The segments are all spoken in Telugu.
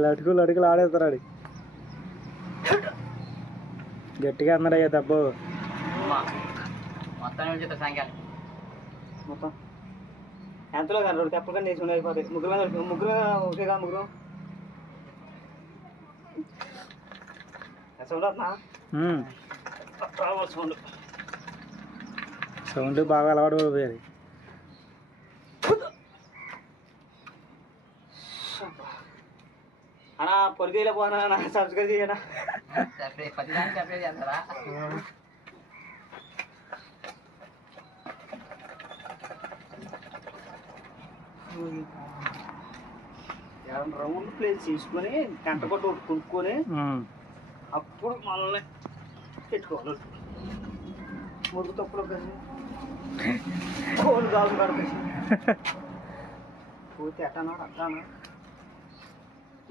లటుకులు లటుకులు ఆడేస్తారు ఆడి. గట్టిగా అందరయ్యా దెబ్బ. మొత్తం. ఎంతలో కానీ రెండు తెప్పలు కానీ వేసి అయిపోతాయి ముగ్గురు మీద ముగ్గురు ఒకేగా ముగ్గురు. సౌండ్ వస్తున్నా సౌండ్. సౌండ్ బాగా అలవాటు పడిపోయారు. అన్నా పొరిగేలా పోనా సబ్స్క్రైబ్ చేయనా? రౌండ్ ప్లేస్ తీసుకొని గంట కొట్టు కొనుక్కొని అప్పుడు మనల్ని పెట్టుకోవాలి. మురుగు తప్పులు కలిసి కోళ్ళు కాలు కడపేసి. పోతే ఎట్టనా అట్టానా?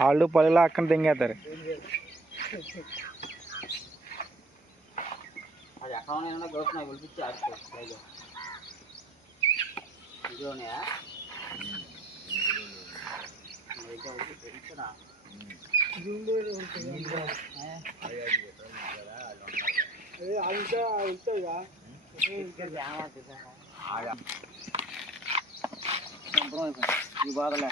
వాళ్ళు పల్లెలో అక్కడ తెంగేస్తారు అది ఎక్కడ ఉన్నాయన్నా గోపు నాకు పిలిపించి ఆడుకోవచ్చు పైగా. ఇదిలోనేయా ఈ బాధలే.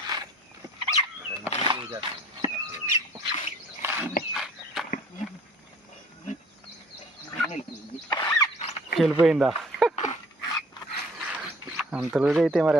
వెళ్ళిపోయిందా అంత అయితే మరి